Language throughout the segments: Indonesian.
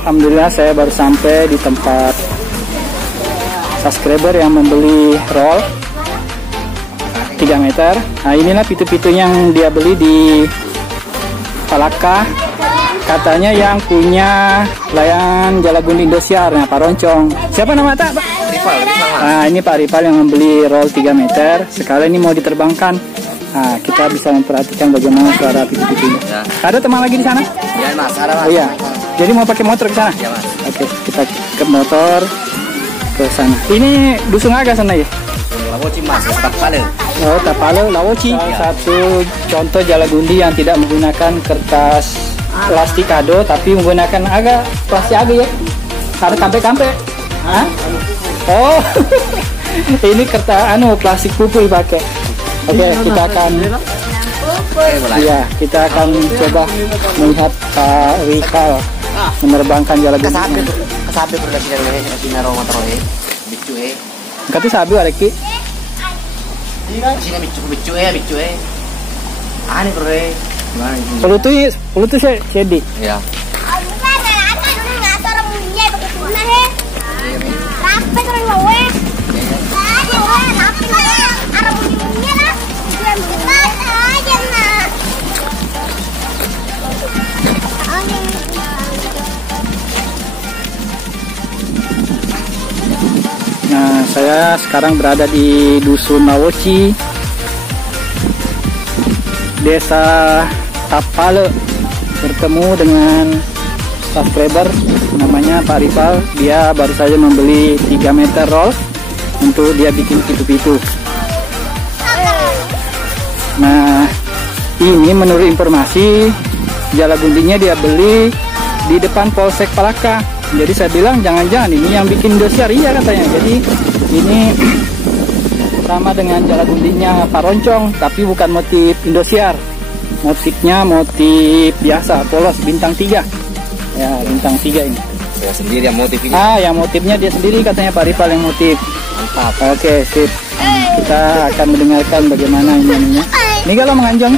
Alhamdulillah saya baru sampai di tempat subscriber yang membeli roll 3 meter. Nah, inilah pitu-pitu yang dia beli di Palaka. Katanya yang punya layan Jalagundi Indosiar, nah Pak Roncong. Siapa nama tak, Pak? Rifal. Nah, ini Pak Rifal yang membeli roll 3 meter. Sekali ini mau diterbangkan. Nah, kita bisa memperhatikan bagaimana suara pitu-pitunya. Ya. Ada teman lagi di sana? Ya Mas, ada Mas. Oh iya. Jadi mau pakai motor ke sana? Ya Mas. Oke, kita ke motor ke sana. Ini dusun agak sana ya? Lawoci Mas, Tapale. Oh, Tapale, Lawoci. Satu contoh Jalagundi yang tidak menggunakan kertas plastik kado, tapi menggunakan agak plastik agak ya. Ada kampe-kampe. Hah? Oh, ini kertas plastik pupul pakai. Oke, kita akan kita akan coba melihat Pak Rifal menerbangkan Jalagundi. Kasabi produksi dari Sinaro motor bicu Kata sabi areki. Sini bicu Ani bro. Pelutu sedi. Ya. Nah, saya sekarang berada di Dusun Lawoci, Desa Tapale, bertemu dengan subscriber namanya Pak Rifal. Dia baru saja membeli 3 meter roll untuk dia bikin pitu-pitu. Nah, ini menurut informasi Jalagundinya dia beli di depan Polsek Palaka. Jadi saya bilang jangan-jangan ini yang bikin Indosiar, iya katanya. Jadi ini sama dengan Jalagundinya Pak Roncong, tapi bukan motif Indosiar. Motifnya motif biasa, polos bintang 3. Ya, bintang 3 ini. Saya sendiri yang motif ini. Yang motifnya dia sendiri katanya Pak Rifal yang motif. Mantap. Oke, sip. Kita akan mendengarkan bagaimana ininya. Ini kalau menganjong.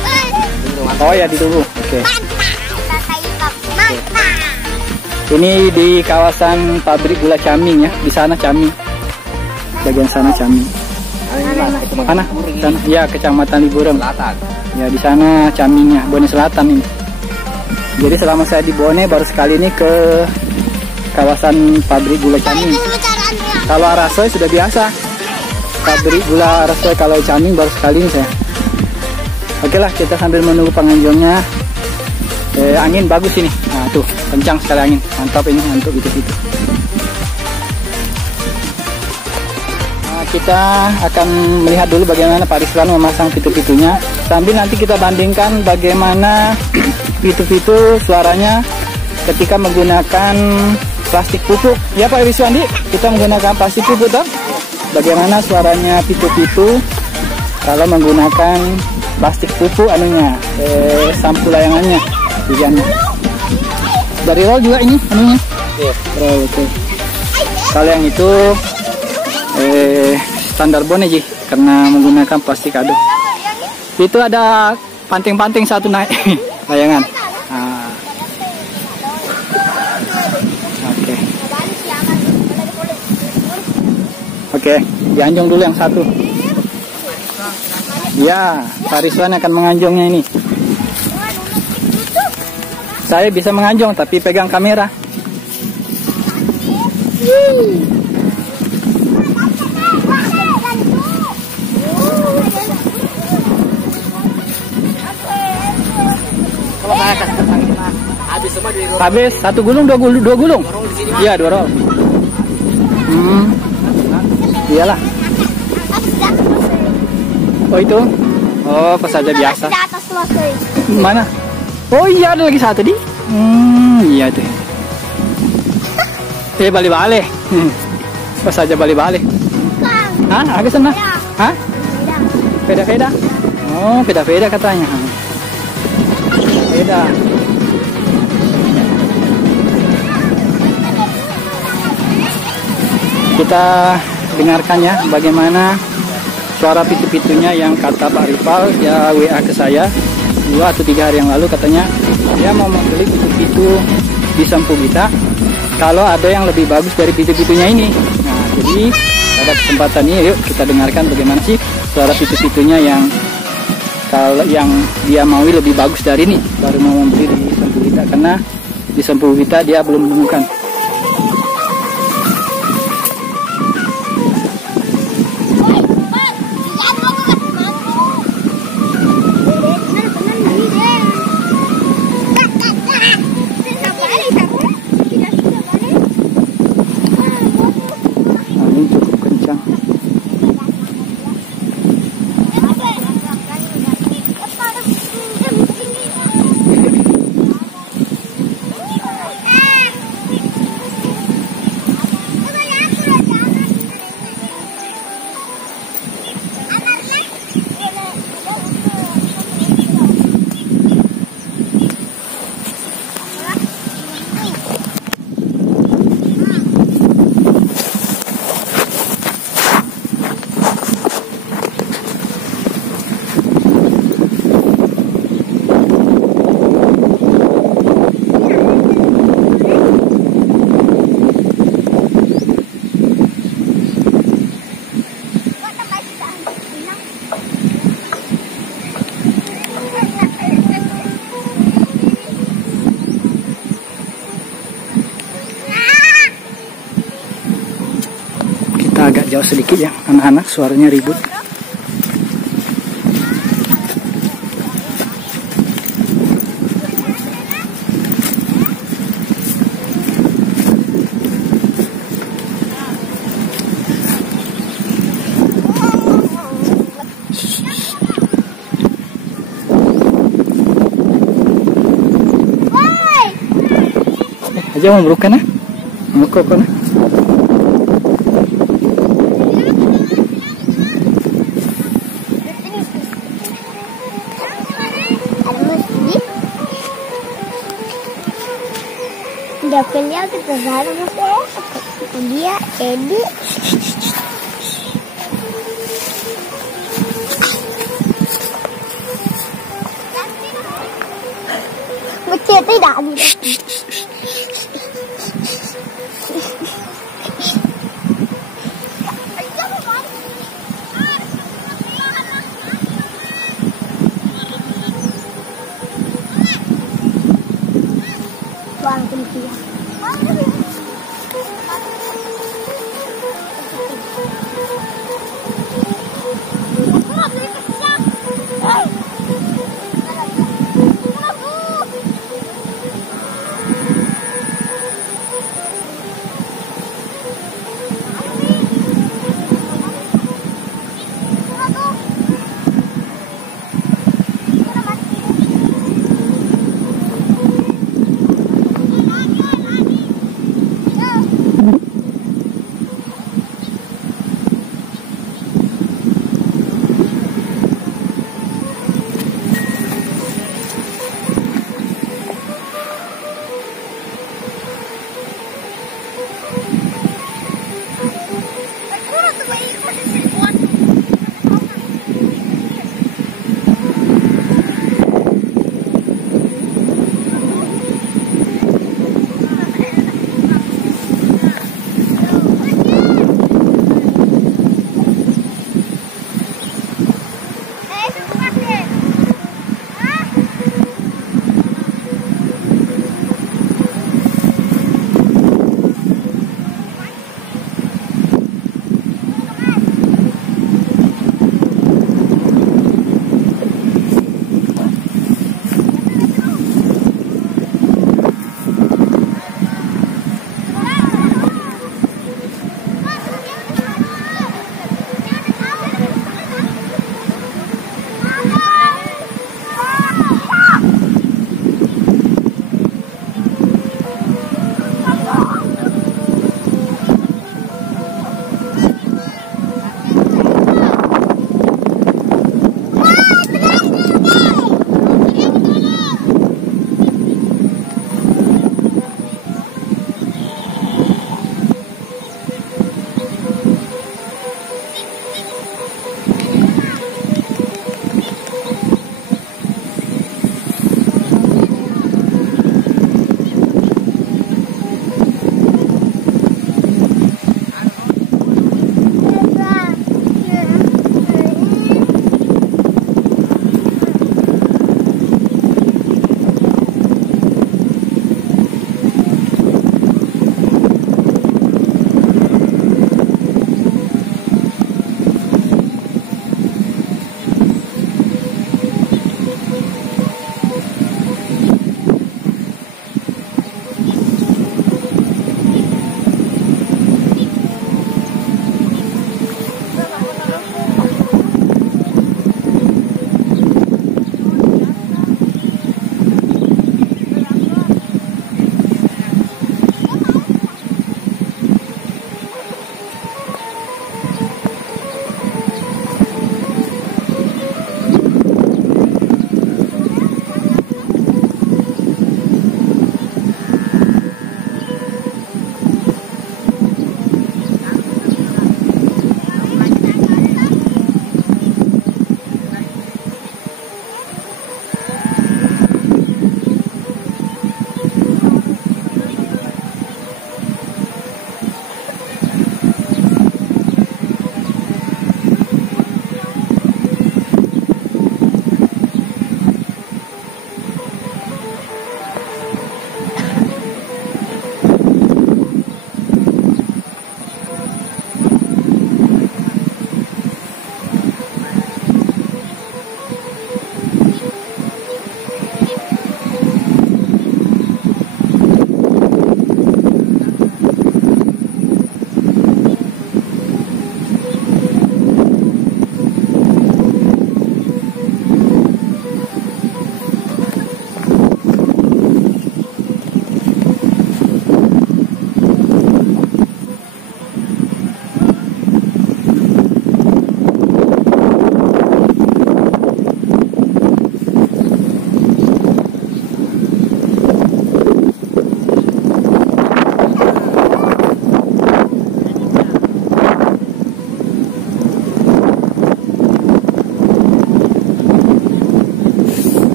Oh ya, ditunggu. Oke. Ini di kawasan pabrik gula Caming ya, di sana Caming. Bagian sana Caming. Mana? Sana. Ya, Kecamatan Liburem. Selatan. Ya, di sana Camingnya, Bone Selatan ini. Jadi selama saya di Bone baru sekali ini ke kawasan pabrik gula Caming. Kalau Arasoy sudah biasa. Pabrik gula Arasoy, kalau Caming baru sekali ini saya. Oke lah, kita sambil menunggu pengunjungnya. Angin bagus ini. Nah tuh, kencang sekali angin. Mantap ini untuk itu-itu. Nah, kita akan melihat dulu bagaimana Pak Rifal memasang pitu-pitunya. Sambil nanti kita bandingkan bagaimana pitu-pitu suaranya ketika menggunakan plastik pupuk. Ya Pak Wiswandi, kita menggunakan plastik pupuk toh. Bagaimana suaranya pitu-pitu kalau menggunakan plastik pupuk sampul layangannya. Tujuannya. Dari roll juga ini anunya. Iya. Roll itu. Kalau yang itu standar Bone ji, karena menggunakan plastik kado. Itu ada panting-panting satu naik layangan. Oke, dianjong dulu yang satu. Ya, Pak Rizwan akan menganjongnya ini. Saya bisa menganjong tapi pegang kamera. Habis satu gulung, dua gulung. Iya, 2 roll. Iyalah. Oh itu? Oh, pas saja biasa. Mana? Oh iya, ada lagi satu di. Iya tuh. Balik-balik. Pas saja balik-balik. Hah? Agak sana? Hah? Beda-beda. Oh, beda-beda katanya. Beda. Kita dengarkan ya bagaimana suara pitu-pitunya yang kata Pak Rifal. Dia WA ke saya 2 atau 3 hari yang lalu, katanya dia mau membeli pitu-pitu di Sampugita kalau ada yang lebih bagus dari pitu-pitunya ini. Nah, jadi pada kesempatan ini yuk kita dengarkan bagaimana sih suara pitu-pitunya yang kalau yang dia mau lebih bagus dari ini, baru mau membeli di Sempulita, karena di Sempulita dia belum menemukan. Angin cukup kencang. Agak jauh sedikit ya, anak-anak suaranya ribut. Aja mau berukan ya, mau kokon. Dapatnya kita zalim dia Edi. Macam tidak ada. Tuang tinggi.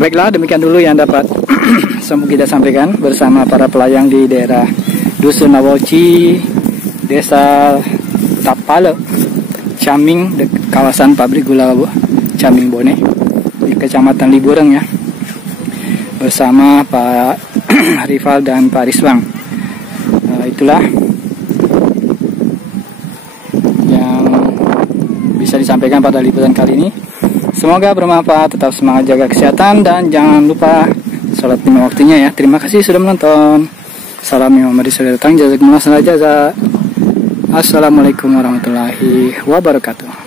Baiklah, demikian dulu yang dapat kita sampaikan bersama para pelayang di daerah Dusun Nawoci, Desa Tapale, Caming, kawasan pabrik gula Caming Bone, di Kecamatan Libureng ya, bersama Pak Rival dan Pak Riswang. Itulah yang bisa disampaikan pada liputan kali ini. Semoga bermanfaat, tetap semangat jaga kesehatan, dan jangan lupa sholat 5 waktunya ya. Terima kasih sudah menonton. Salam Muhammad sudah datang, jazakumullah khairan jazaa. Assalamualaikum warahmatullahi wabarakatuh.